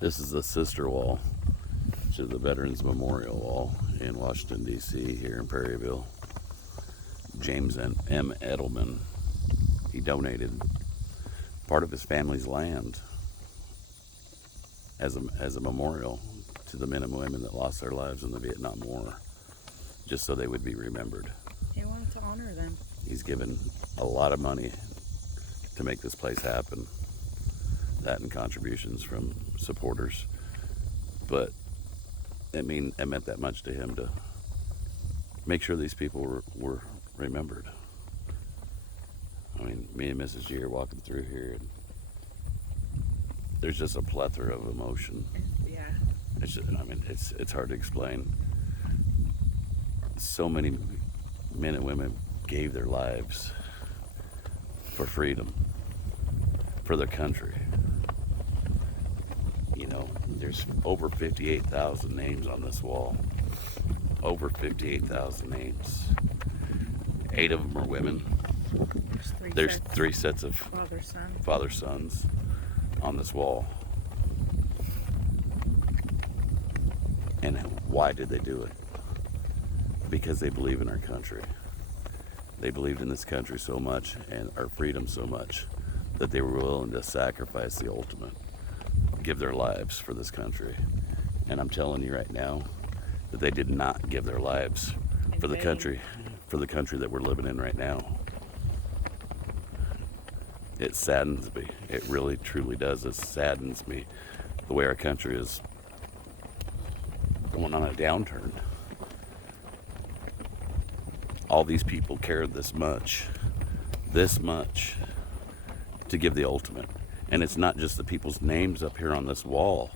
This is the sister wall to the Veterans Memorial Wall in Washington, D.C., here in Prairieville. James M. Edelman, he donated part of his family's land as a memorial to the men and women that lost their lives in the Vietnam War, just so they would be remembered. He wanted to honor them. He's given a lot of money to make this place happen, that and contributions from supporters, but it meant that much to him to make sure these people were remembered. I mean, me and Mrs. G are walking through here, and there's just a plethora of emotion. Yeah. It's hard to explain. So many men and women gave their lives for freedom, for their country. You know, there's over 58,000 names on this wall. Over 58,000 names. 8 of them are women. There's three sets of father sons on this wall. And why did they do it? Because they believe in our country. They believed in this country so much and our freedom so much that they were willing to sacrifice the ultimate, give their lives for this country. And I'm telling you right now that they did not give their lives for the country that we're living in right now. It saddens me. It really, truly does. It saddens me the way our country is going on a downturn. All these people cared this much to give the ultimate. And it's not just the people's names up here on this wall.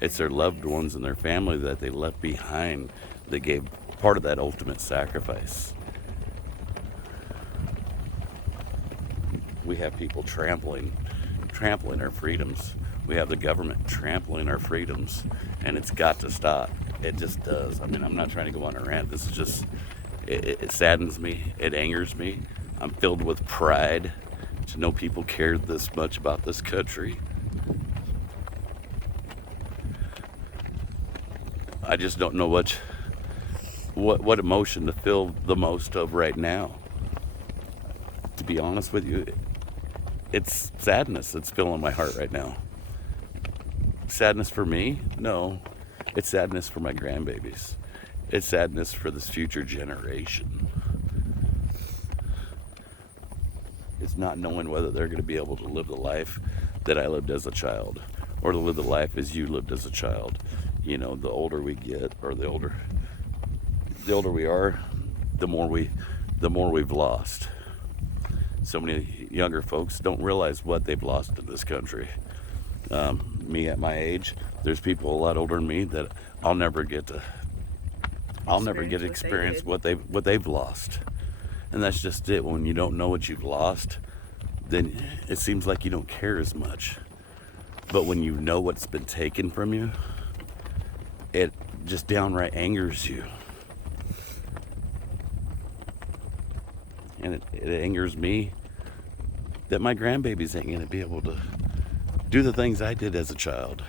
It's their loved ones and their family that they left behind that gave part of that ultimate sacrifice. We have people trampling our freedoms. We have the government trampling our freedoms, and it's got to stop. It just does. I mean, I'm not trying to go on a rant. This is just, it saddens me. It angers me. I'm filled with pride to know people cared this much about this country. I just don't know what emotion to feel the most of right now. To be honest with you, it's sadness that's filling my heart right now. Sadness for me? No. It's sadness for my grandbabies. It's sadness for this future generation. It's not knowing whether they're going to be able to live the life that I lived as a child, or to live the life as you lived as a child. You know, the older we get, or the older we are, the more we've lost. So many younger folks don't realize what they've lost in this country. Me at my age, there's people a lot older than me that I'll never get to experience what they've lost. And that's just it. When you don't know what you've lost, then it seems like you don't care as much. But when you know what's been taken from you, it just downright angers you. And it angers me that my grandbabies ain't gonna be able to do the things I did as a child.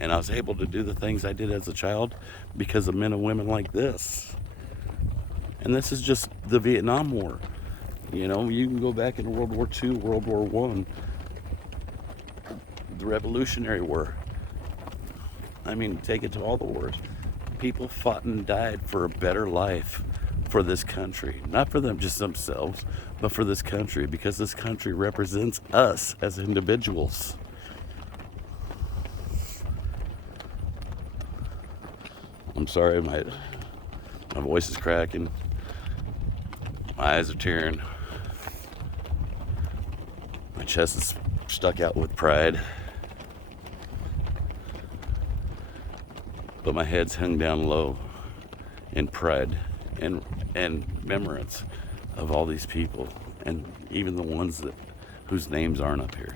And I was able to do the things I did as a child because of men and women like this. And this is just the Vietnam War. You know, you can go back into World War II, World War I, the Revolutionary War. I mean, take it to all the wars. People fought and died for a better life for this country. Not for them, just themselves, but for this country, because this country represents us as individuals. I'm sorry, my voice is cracking. My eyes are tearing. My chest is stuck out with pride. But my head's hung down low in pride and remembrance of all these people, and even the ones whose names aren't up here.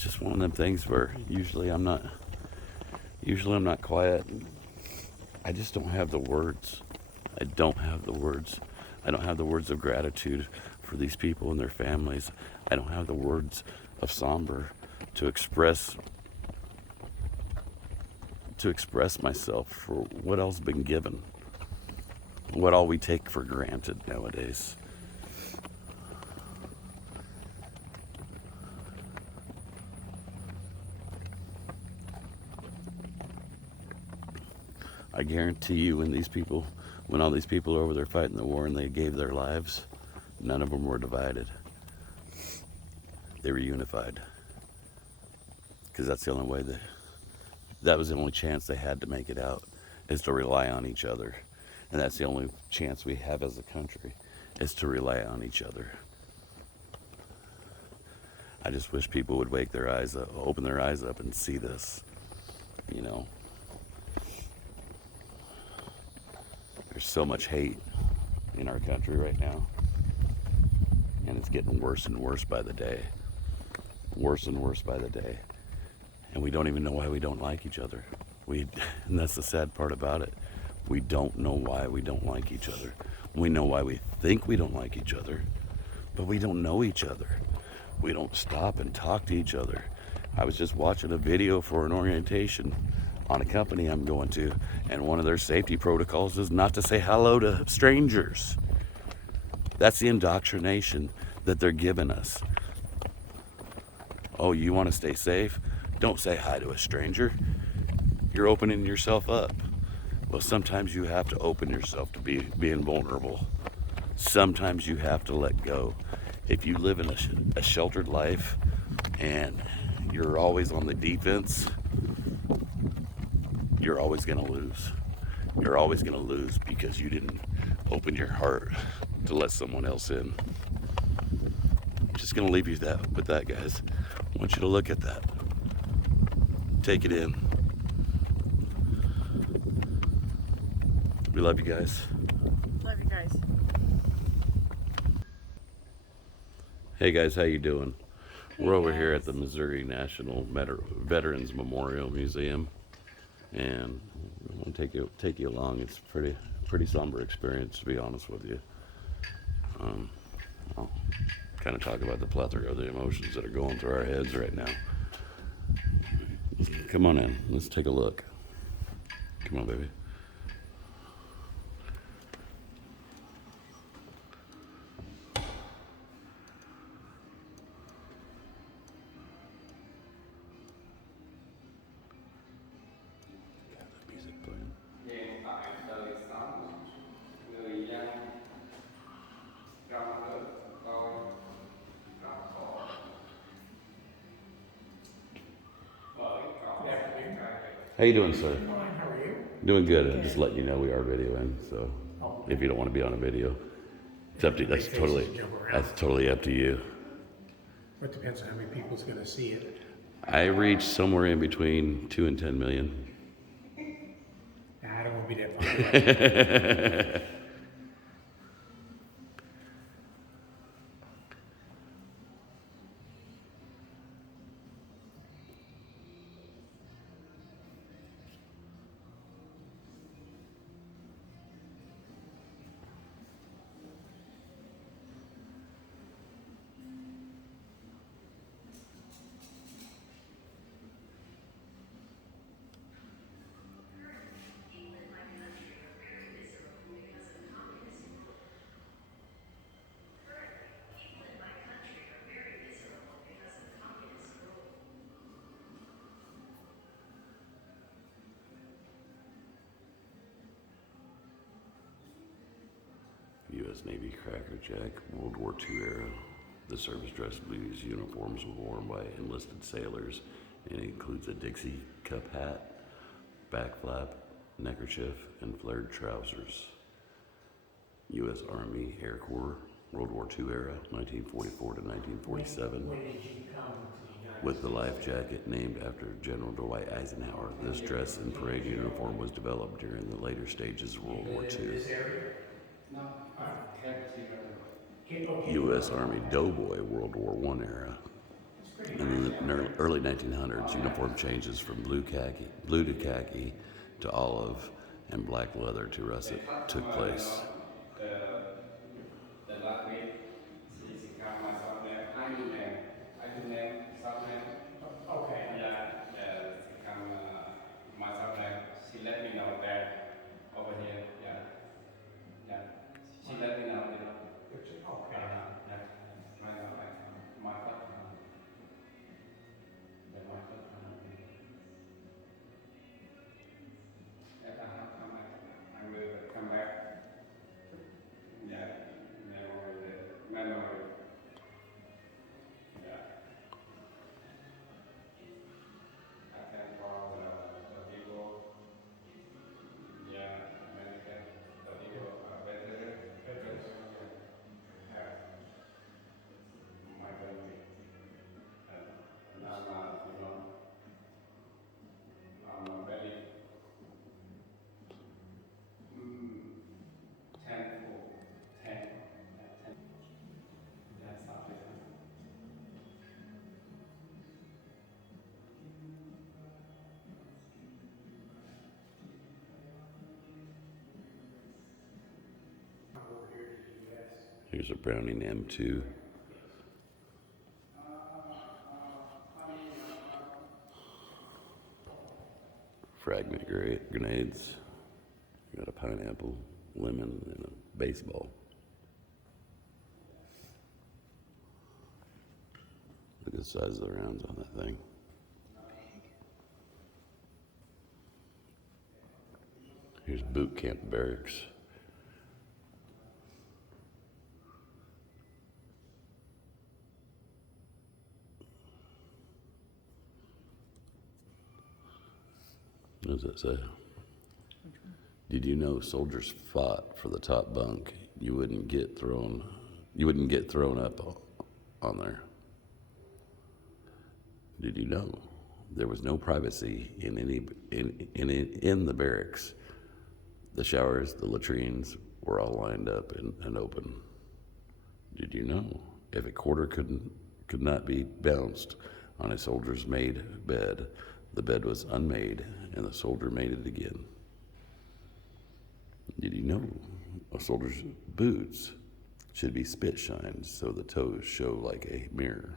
it's just one of them things where usually I'm not quiet. I just don't have the words. I don't have the words. I don't have the words of gratitude for these people and their families. I don't have the words of somber to express myself for what else been given. What all we take for granted nowadays. I guarantee you when all these people are over there fighting the war and they gave their lives, none of them were divided. They were unified. Because that's the only way that was the only chance they had to make it out, is to rely on each other. And that's the only chance we have as a country, is to rely on each other. I just wish people would wake their eyes up, open their eyes up and see this, you know. There's so much hate in our country right now. And it's getting worse and worse by the day. Worse and worse by the day. And we don't even know why we don't like each other. And that's the sad part about it. We don't know why we don't like each other. We know why we think we don't like each other, but we don't know each other. We don't stop and talk to each other. I was just watching a video for an orientation on a company I'm going to, and one of their safety protocols is not to say hello to strangers. That's the indoctrination that they're giving us. Oh, you want to stay safe? Don't say hi to a stranger. You're opening yourself up. Well, sometimes you have to open yourself to being vulnerable. Sometimes you have to let go. If you live in a sheltered life and you're always on the defense, you're always going to lose. You're always going to lose because you didn't open your heart to let someone else in. I'm just going to leave you with that, guys. I want you to look at that. Take it in. We love you guys. Love you guys. Hey guys, how you doing? We're over here at the Missouri National Veterans Memorial Museum, and I want to take you along. It's a pretty somber experience, to be honest with you. I'll kind of talk about the plethora of the emotions that are going through our heads right now. Come on in. Let's take a look. Come on, baby. How you doing, sir? Fine, how are you? Doing good. I'm just letting you know we are videoing, so if you don't want to be on a video, it's up to you. That's totally up to you. It depends on how many people's gonna see it. I reach somewhere in between 2 and 10 million. I don't wanna be that far. U.S. Navy crackerjack, World War II era. The service dress blues uniforms were worn by enlisted sailors, and it includes a Dixie cup hat, back flap, neckerchief, and flared trousers. U.S. Army Air Corps, World War II era, 1944 to 1947. With the life jacket named after General Dwight Eisenhower, this dress and parade uniform was developed during the later stages of World War II. U.S. Army Doughboy, World War I era. And in the early 1900s, uniform changes from blue to khaki to olive and black leather to russet took place. The last week, she come myself there. I do name. I do name, self name. Okay. Yeah, she come myself there. She let me know that over here. Yeah, yeah. She let me know. Okay. Yeah. My first time. The my first time. If I have come back, I will come back. Yeah, memory. Yeah. I can call the people. Yeah, American, the people are better. Yeah. My family. And I'm, I'm very thankful. That's how it is. Here's a Browning M2. Fragment grenades. Got a pineapple, lemon, and a baseball. Look at the size of the rounds on that thing. Here's boot camp barracks. What does that say? Did you know soldiers fought for the top bunk? You wouldn't get thrown up on there. Did you know there was no privacy in the barracks? The showers, the latrines were all lined up and open. Did you know if a quarter could not be bounced on a soldier's made bed, the bed was unmade and the soldier made it again? Did you know a soldier's boots should be spit shined so the toes show like a mirror?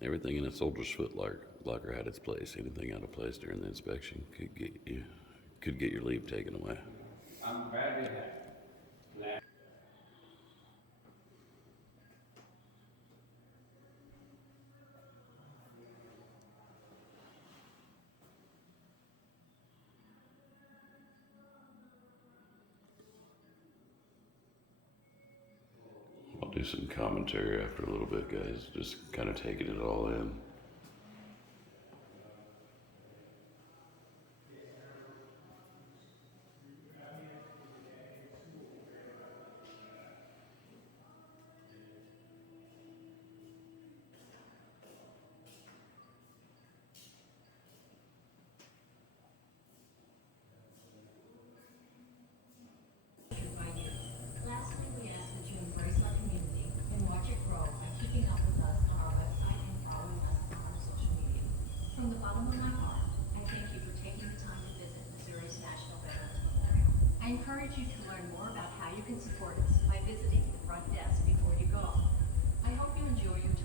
Everything in a soldier's foot locker had its place. Anything out of place during the inspection could get your leave taken away. I'm very happy. I'll do some commentary after a little bit, guys. Just kind of taking it all in. Lastly, we ask that you embrace our community and watch it grow by keeping up with us on our website and following us on our social media. From the bottom of my heart, I thank you for taking the time to visit Missouri's National Veterans Memorial. I encourage you to learn more about how you can support us by visiting the front desk before you go. I hope you enjoy your